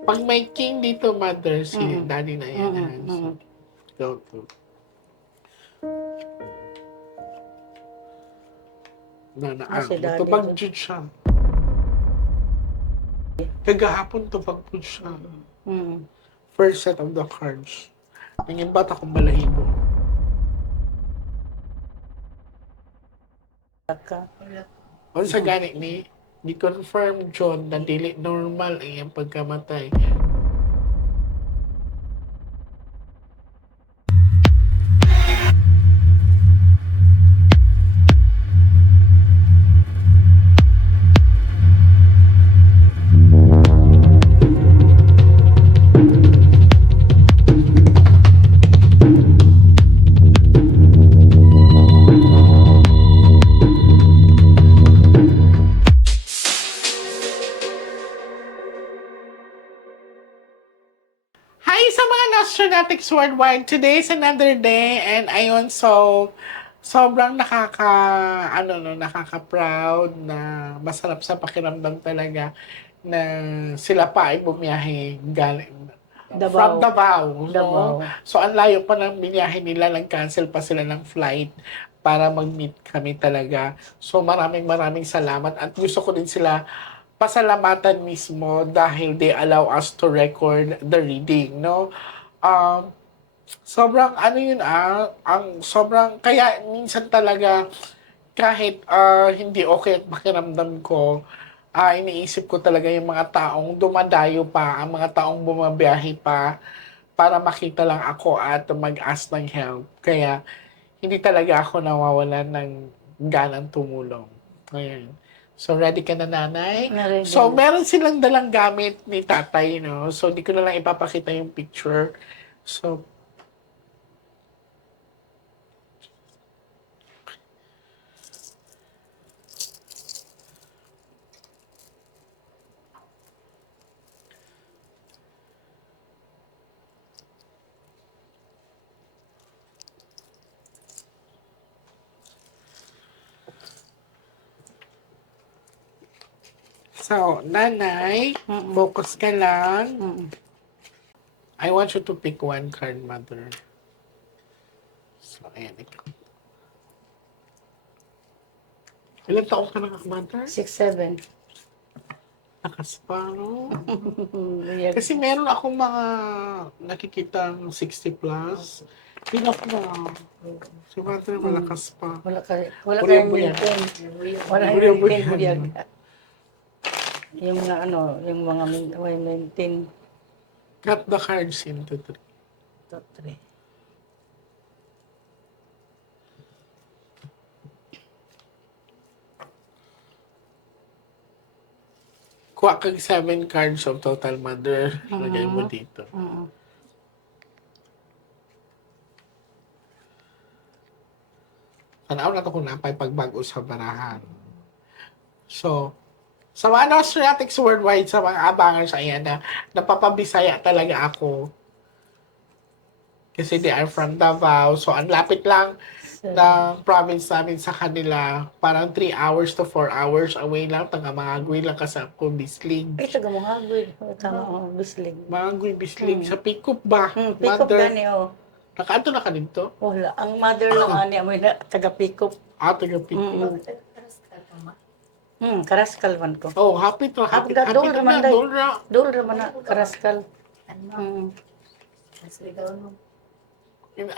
Pag may king dito, mother, si daddy na yan. Go to. Si daddy. Tupag jud siya. Kagahapon tupag jud siya. First set of the cards. Ang imbata kong balahibo. O sa gani ni confirm John na dili normal ang iyang pagkamatay. Hi sa mga Nostronatics worldwide. Today is another day and ayun, sobrang nakaka-proud na masarap sa pakiramdam talaga na sila pa ay bumiyahe galing from Davao. So ang layo pa ng biniyahe nila, nag-cancel pa sila ng flight para mag-meet kami talaga. So maraming salamat at gusto ko din sila pasalamatan mismo dahil they allow us to record the reading, no? Sobrang kaya minsan talaga kahit hindi okay at pakiramdam ko, iniisip ko talaga yung mga taong dumadayo pa, ang mga taong bumabiyahe pa para makita lang ako at mag-ask ng help. Kaya hindi talaga ako nawawalan ng ganang tumulong. Ayan. So, ready ka na, nanay? Ready. So, meron silang dalang gamit ni tatay, no? So, di ko na lang ipapakita yung picture. So, nanay, focus ka lang. I want you to pick one card, mother. So, ayan, ikaw. Ilan taong ka na, mother? 6'7". Lakas pa, no? Yes. Kasi meron akong mga nakikitang 60 plus. Enough na. Si mother, malakas pa. Wala Buyag, kayong buyag. maintain. Wala Buyag, kayong buyag. maintain, buyag. Yung mga yung mga maintain. Cut the cards into 3. 3. Kuha kang 7 cards of total, mother. Lagay mo dito. Tanaw na ito kung napay pagbago sa barahan. So, sa mga Nostronatics worldwide, sa mga abangers, ayan na, napapabisaya talaga ako. Kasi they are from Davao. So, ang lapit lang ng province namin sa kanila. Parang 3 hours to 4 hours away lang. Taga mga agwi lang kasi ako, Bisling. Ay, taga mga agwid. Tama, Bisling. Mga agwi, Bisling. Sa Pikup ba? Pick up gani, Nakaanto na ka dito? Wala. Ang mother lang ani mo na taga pick up. Taga Pikup. Karaskal man ko. Oh, happy to na. Dol raman day. Dol. Dol raman na karaskal.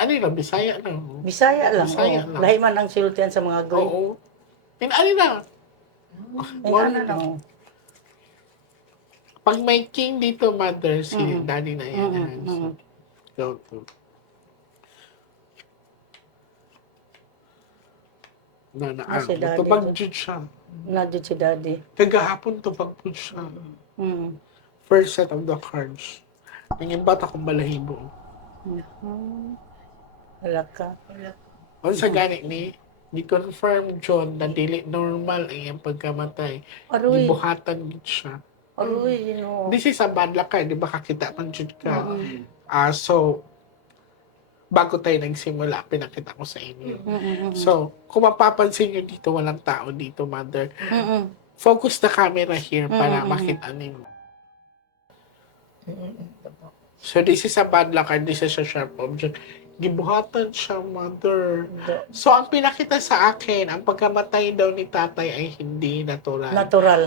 Ano yun, Bisaya na. Bisaya lang. Bisaya lang. Lahi man ang sultian sa mga agwid. Oo. Ano na. Ano na. Pag may king dito, mother, si daddy na yan. Go to. Si daddy. Tupag jud siya. Nadyo si daddy. Kagahapon tupag jud siya. First set of the cards. Ang imbata kong balahibo. Wala ka. O sa gani ni confirm John na dili normal ang iyang pagkamatay. Aroy. Gibuhatan gid siya. Aroy, This is a bad luck, di ba kakita man jud ka. So, bago tayo nagsimula, pinakita ko sa inyo. So, kung mapapansin nyo dito, walang tao dito, mother. Focus the camera here para makita ninyo. So this is a bad luck and this is a sharp object. Gibuhatan siya, mother. So ang pinakita sa akin, ang pagkamatay daw ni tatay ay hindi natural. Natural.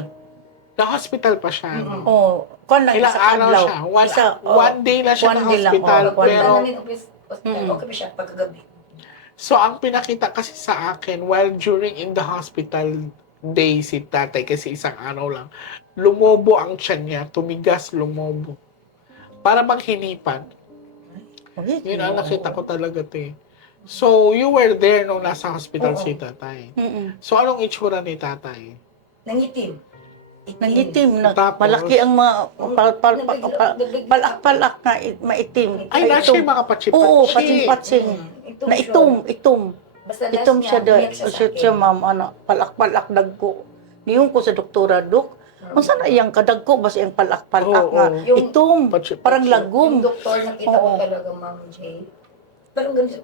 Na-hospital pa siya. No? Oh, kon lang Ilang isa araw adlaw. siya? Oh, One day lang siya one na day lang, hospital. oh, one Pero, day. Okay ba siya pagkagabi? so ang pinakita kasi sa akin, while during in the hospital day si tatay, kasi isang araw lang, lumobo ang tiyan niya, tumigas, lumobo. Para bang hinipan. Okay. Yun ang nakita ko talaga, te. So, you were there nung nasa hospital Oo. si tatay. Mm-mm. So, anong itsura ni tatay? Nangitim. Nangitim na Tapos, malaki ang mga palak-palak na maitim. Ay, na siya yung mga patsi-patsi. Oo, patsin-patsin. Na itom. Basta Itom siya umiyak siya ma'am, ano, palak-palak dagko. Niyon ko sa doktora, Dok, unsa na iyang kadagko ba siyang palak-palak Oo, nga oo. Yung- itom, Patsi-patsi. parang lagom. Yung doktor, nakita ko Oo. talaga, Ma'am Jay. Parang ganun siya.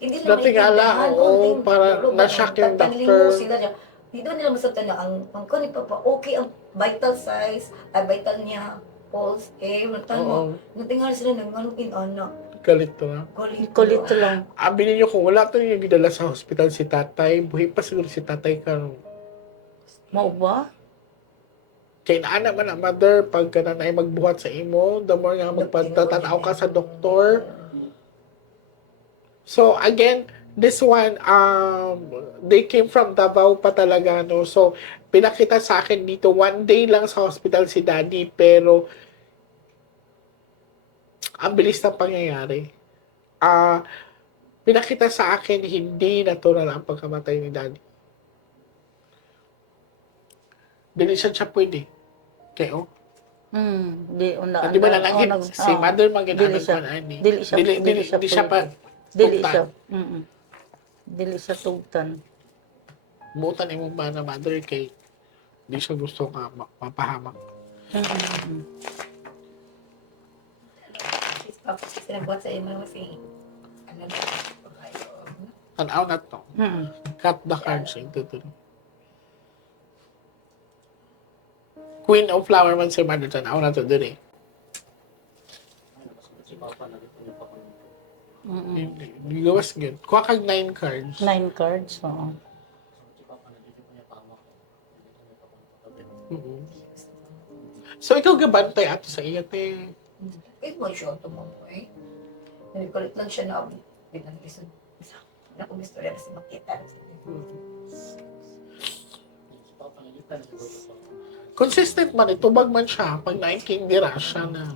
Hindi na Natingala, oo, para na-shock yung doctor. Sila niya. Hindi doon nila masabtan na ang kani pa okay ang vital size, ay vital niya, pulse, tanong mo. Oo. Natingala sila ng anong inana. Galit to na. Kulit lang. Aminin niyo kung wala to yung gidala sa hospital si tatay, buhay pa siguro si tatay karon. Mao ba? Kay naana man ang mother, pag ka na ay magbuhat sa imo, the more nga magpatatanaw ka sa doktor. So again, this one, they came from Davao pa talaga, no? So, pinakita sa akin dito, one day lang sa hospital si daddy, pero ang bilis ng pangyayari. Pinakita sa akin, hindi natural ang pagkamatay ni daddy. Dili siya pwede. Kaya, Di una. di ba nalangit? Si mother man Dili ginanong siya. ko na ani. Dili siya. Dili siya pa. Dili tugtan. siya. Dili siya tugtan. Butan mo ba na mother kay di siya gusto ka mapahamak. Sinabuhat sa imo kasi ano na, Tanaw na to. Cut the cards into two. Queen of Flower man si mother, tanaw na to diri. Gawas yun. Kuha kag 9 cards. 9 cards, oo. Mhm. So, ikaw gabantay ato sa iya, te. kahit mo siya ito mo eh. Nagkulit lang siya na pinag-isip. Na kung gusto rin kasi makita. Consistent man, itubag man siya. Pag 9 king dira siya na.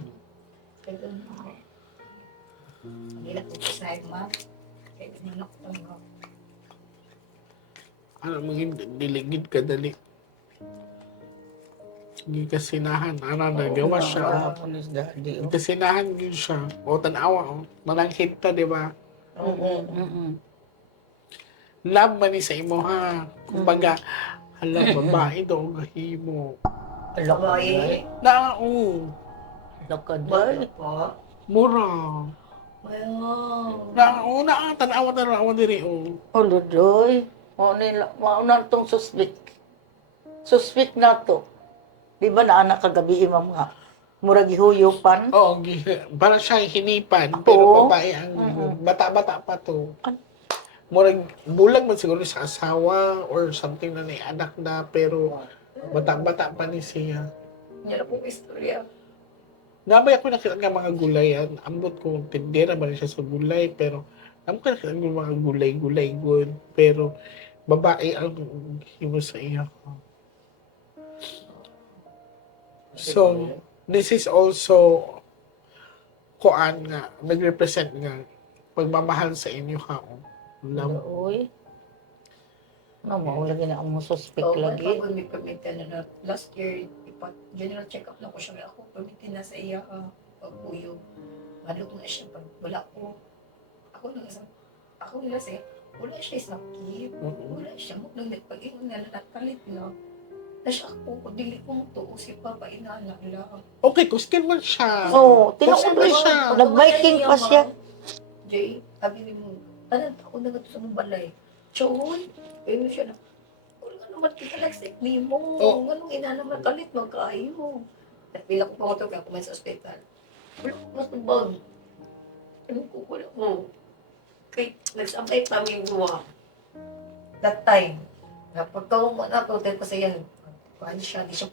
Hindi na kung sa ma. Kaya tinanok ko lang ako. Ano, maging diligid ka dali. Hindi kasinahan. Ano, nagawa siya. Hindi kasinahan yun siya. O, tanawa, o. Mananghit ta, di ba? Love man ni sa imo, ha? Kumbaga, hala, babae daw, gahimo. Babae. Na, oo. Lakaday. po? Mura. Wow. Na, tanawa na lang ako diri, o. Uludoy. Mauna itong suspect. Suspect na to. Di ba na anak kagabi ma'am nga? Murag ihuyupan. Oo, parang siya hinipan, pero Oo. babae ang bata-bata pa to. Murag, bulag man siguro sa asawa or something na may anak na, pero bata-bata pa ni siya. Yan na pong istorya. Nabay ako nakita ng mga gulayan. Ambot ko, tindera ba rin siya sa gulay, pero alam ko nakita ng mga gulay good, pero babae ang himo sa iya. So, this is also kuan nga, nag-represent nga pagmamahal sa inyo ha. Love. Uy. Ano mo, lagi na ang suspect So, lagi. pag may pamitin na last year, general check-up na ko siya. Ako, pamitin na sa iya pagpuyo. Malutong na siya pag wala ko. Ako nila siya, wala siya sakit. Wala siya mo nang nagpag-ingon na natalit na. Nasya ako, dili ko mo to, si Papa inana lang. Okay, kuskin man siya. Oo, tingnan Kuskin mo man doon siya. Nag-biking pa siya. Jay, sabi ni mo, tanan ako na nga sa mong balay. Chon, ayun siya na, wala naman kikalasik ni mo. Oh. Ganong ina naman kalit magkaayo. At bila ko pa ko ito kaya kumain sa ospital. Wala ko masubag. Ano ko, wala ko. Kay, nagsabay kami duwa. That time. Kapag kauman ako, dahil kasi yan, kuhan siya, di siya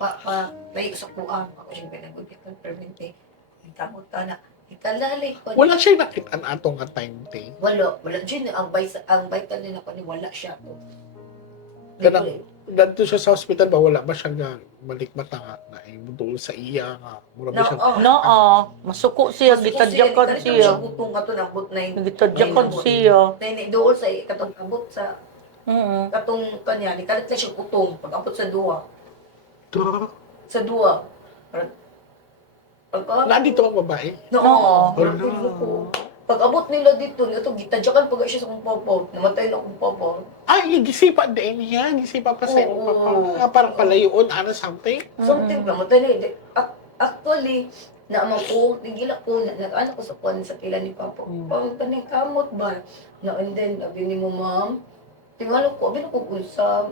may usakuan. Ako siya pinag-ubitan, permente. Itamot ka na. Italalay ko. Wala siya nakita na atong nga time, te. Wala dyan. Ang vital nila ko ni wala siya to. Kanang, dito siya sa hospital ba, wala ba siya nga malikmata nga na ibutol sa iya nga. Mura ba siya? No, masuko siya, gitadyakan siya. Butong ka to ng but na yun. Gitadyakan siya. Doon sa katong abot sa Mm. katong kanya, ni kalit lang siya utong pag abot sa duwa. Duh. Sa duwa. Nandito ang babae. No. Wala. Pag abot nila dito, nito gitadyakan pag siya sa kong papa. Namatay na akong papa. Ay, gisipa din niya. Gisipa pa sa iyo. Oo. Parang palayoon, ano, something. Something, namatay na. Actually, naamang ko, tigil ako, nag-ano ko sa kwan sa kila ni Papa. Pag kaning kamot ba? And then, sabi ni mo, ma'am, tingalo ko, abin ako usap.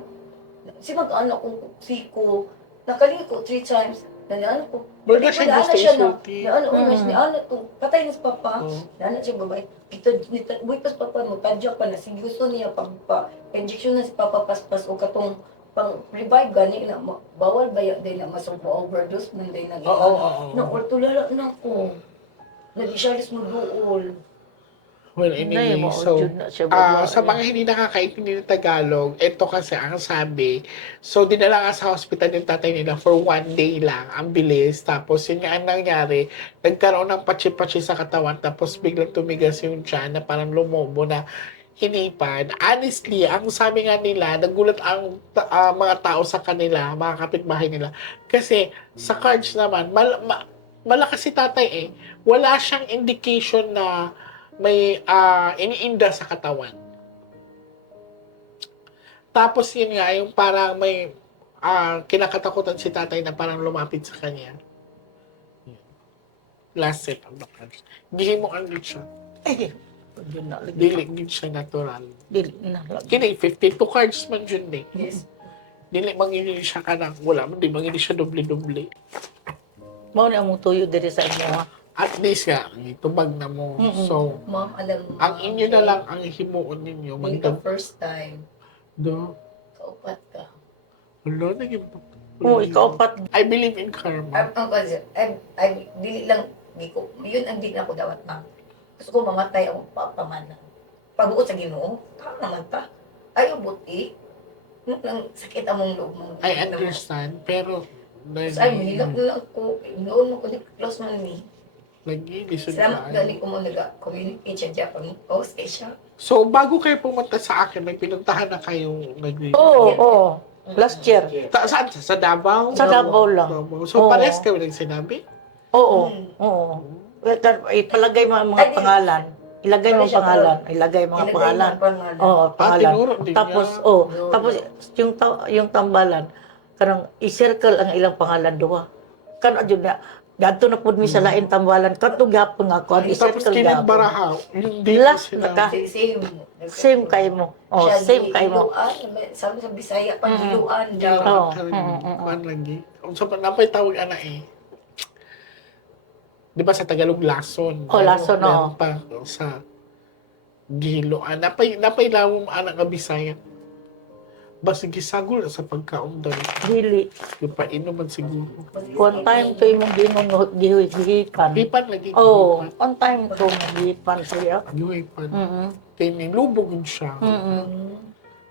Si mag-ano ko, siko, nakalingi ko 3 times. Ano ko, Wala siya gusto isulti. Ano to, patay na si Papa. Oo. Ano siya babae. Buhay pa si Papa mo, tadya pa na. Sige, gusto niya pa-injection na si Papa paspas o katong pang-revive gani na bawal ba yan din na masok overdose man din nag Oo. na or tulala na ko nag-isyalis mo dool. Well, Nay, anyway, so, maudyo na siya babae. sa mga hindi nakakaintindi ng Tagalog, ito kasi ang sabi, so dinala nga sa hospital yung tatay nila for 1 day lang, ang bilis, tapos yun nga ang nangyari, nagkaroon ng patsi-patsi sa katawan, tapos biglang tumigas yung tiyan na parang lumobo na hinipan. Honestly, ang sabi nga nila, nagulat ang mga tao sa kanila, mga kapitbahay nila, kasi sa cards naman, malakas si tatay eh, wala siyang indication na may iniinda sa katawan. Tapos yun nga, yung parang may kinakatakutan si tatay na parang lumapit sa kanya. Last set of the cards. Gihi mo ang siya. Ay, yun na lagi. Dili gid siya natural. Dili na lagi. Kini 52 cards man jud ni. Yes. Dili mangini siya kanang wala man di mangini siya doble-doble. Mao ni among tuyo diri sa imo ha. At least nga itubag na mo. Mm-mm. So Ma'am, alam mo. ang inyo na lang ang himuon ninyo Hindi ka first time. do. Kaupat ka. Wala naging Oo, ikaw pat. I believe in karma. Dili lang, di ko, yun ang di na ako dawat ma'am. Gusto ko mamatay akong papamanan. Pag-uot sa ginoo, naman ta. Ayaw buti. Nang sakit among loob mo. I understand, pero Ay, mahilap na lang ko. Noon mo ko ni close man ni. lagi lisod Salamat ka. galing ko mo nag-communicate siya dyan pag post kay siya. So, bago kayo pumunta sa akin, may pinuntahan na kayong Oo. Last year. Saan? Sa Davao? Sa Davao lang. Davao. So, Oo. pares kayo nang sinabi? Oo. Oo. Ipalagay mo ang mga pangalan. Ilagay mo ang pangalan. Ilagay mga pangalan. Oo, pangalan. tinuro din Tapos, niya. tapos yung tambalan, karang i-circle ang ilang pangalan duha. Kan adyo na gadto na pud mi sa lain tambalan kadto gyapon nga ako Tapos i-circle kinang gyapon. barahaw. Hindi Last sila. na ka. Same. Same kay mo. Oh, Siya same di kay mo. Iluan, sabi sa Bisaya, pag-iluan daw. Oo. Kuan lagi. Kung sa napay tawag ana eh. Di ba sa Tagalog lason? Oh, lason, Meron pa sa Giloan. Napay lawom ana nga Bisaya. Basta gisagol sa pagkaon dali. Dili. Yung painom man siguro. One time to imong gingon gihipan. Gipan lagi. Oh, on time to gihipan siya. Gipan. Mhm. Kaya nilubog yun siya. Mhm.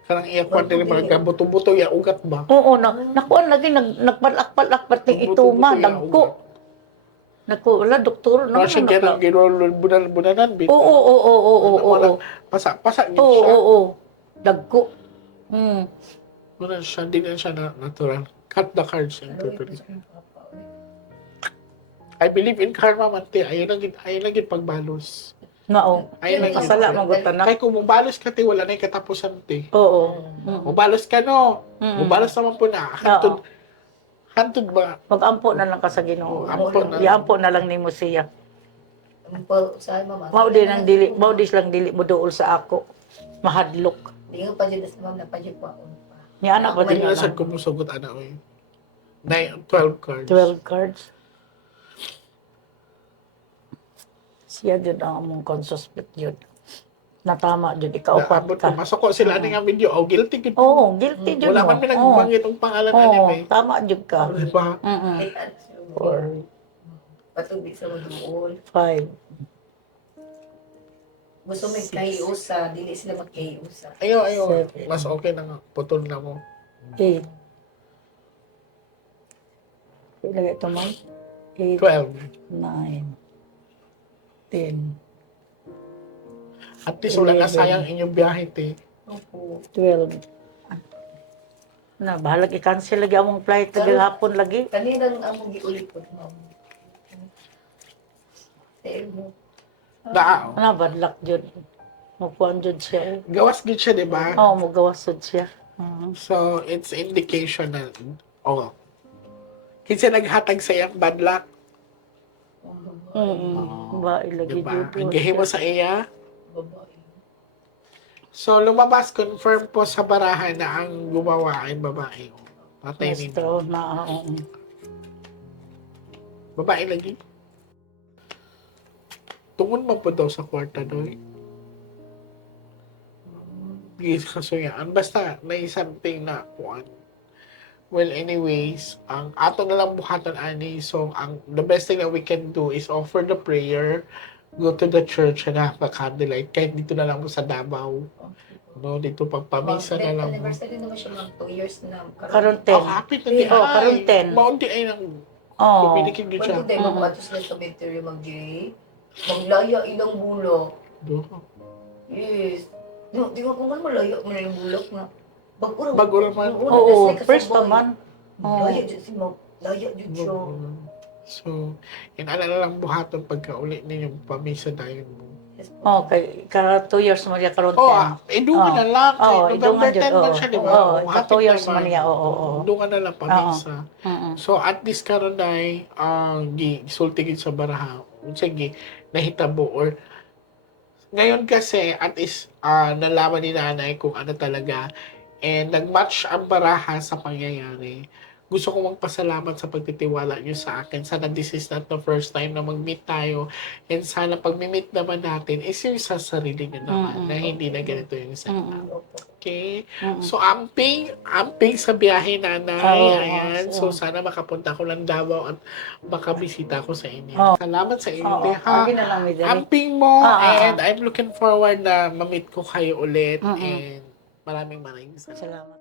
Karang iya kwan din mga buto-buto ya ugat ba? Oo, nakuan lagi nagpalak-palak pating ituma dagko. Nako, wala doktor No, siya kaya nang budanan bit. Oo. Pasa din Oo, siya. oo. Dagko. Wala siya, hindi na siya natural. Cut the cards and prepare. I believe in karma man te. Ayun lang gid pagbalos. Nao. Ayun lang gid. Kasala magutan na. Kay kung mubalos ka te, wala na yung katapusan te. Oo. Mubalos ka no. Mm. Mubalos naman po na. Hantod ba? Mag-ampo na lang ka sa Ginoo. Ampo na. Iampo na lang nimo siya. Sa mama. Mao di lang dili mo duol sa ako. Mahadlok. Di nga pa dyan sa mama, pa dyan pa. Ni ana pa din Pagkinasan na. ko musugot ana oy. 12 cards. 12 cards. Siya jud ang among consuspect jud. Natama jud ikaupat Naabot ka. ko. Masok ko sila nga video. Oh, guilty. Good. Oo, guilty jud Wala mo. man pinagbanggit ang pangalan Oo, anime. tama jud ka. Diba? Mm. Ay, ano siya, Four, patubig sa maduol. 5, Gusto may kayusa, dili sila magkayusa. Ayo. Seven. Mas okay na nga. Putol na mo. 8. Ilagay ito mo. 8, 12. 9, 10, At least wala na 11. sayang inyong biyahe, te. Opo. 12. Na, bahalag i-cancel lagi among flight lagi hapon lagi. Kaninang among giulit po, ma'am. Mo. Da, Ana, bad luck jud. Mukuan jud siya. gawas gid siya, di ba? Oo, mugawas jud siya. Mhm. So, it's indication na, oh, kinsa naghatag sa iyang bad luck, Ba ilagi di ba? jud. Ang gihimo sa iya. Babae. So, lumabas, confirm po sa barahan na ang gumawa ay babae. Patay ni Maestro na babae lagi. Tungod mo po daw sa kwarta doy. Yes, kasuyaan. Basta, may something na kuan. Well, anyways, ang ato na lang buhatan ani. So, the best thing that we can do is offer the prayer, go to the church and have a candlelight. Kahit dito na lang mo sa Davao. No, dito pagpamisa na lang mo. Anniversary naman siya, ma'am. 2 years na. karon Oh, 10. happy na di Oh, karon 10. Maunti ay nang Oh. kuminikin yun siya. Pwede tayo mag-atos na sa cemetery mag-gay. Maglaya ilang bulok. Do. Yes. No, di ko kung malaya mo na yung bulok na. Bag-ura. Bag-ura man. Oo, first naman. Oo. Laya dyan si Ma'am. Laya dyan siya. So, inala na lang buhaton pagka-uli ninyong pamisa dahil mo. Oh, kay ka 2 years man niya karon 10. Oh, idungan na lang. Kay Oh, November idungan 10 jud, man oo. siya, di ba? Oo, Oh, ka 2 years man niya. Oo. Idungan na lang pamisa. Mm. So, at least karon ay gisulti gid sa baraha. Sige, nahitabo or ngayon kasi at least nalaman ni nanay kung ano talaga and nag-match ang baraha sa pangyayari. Gusto ko magpasalamat sa pagtitiwala niyo sa akin. Sana this is not the first time na mag-meet tayo. And sana pag-meet naman natin is yung sa sarili niyo naman na hindi na ganito yung isa. Okay? So, amping sa biyahe, nanay. Oo, Ayan. oo. So, sana makapunta ko lang Davao at makabisita ko sa inyo. Oo. Salamat sa inyo, Oo, te, ha? agi na lang mi diri. Amping mo, Ah. and I'm looking forward na ma-meet ko kayo ulit. Mm-mm. And maraming salamat. Salamat.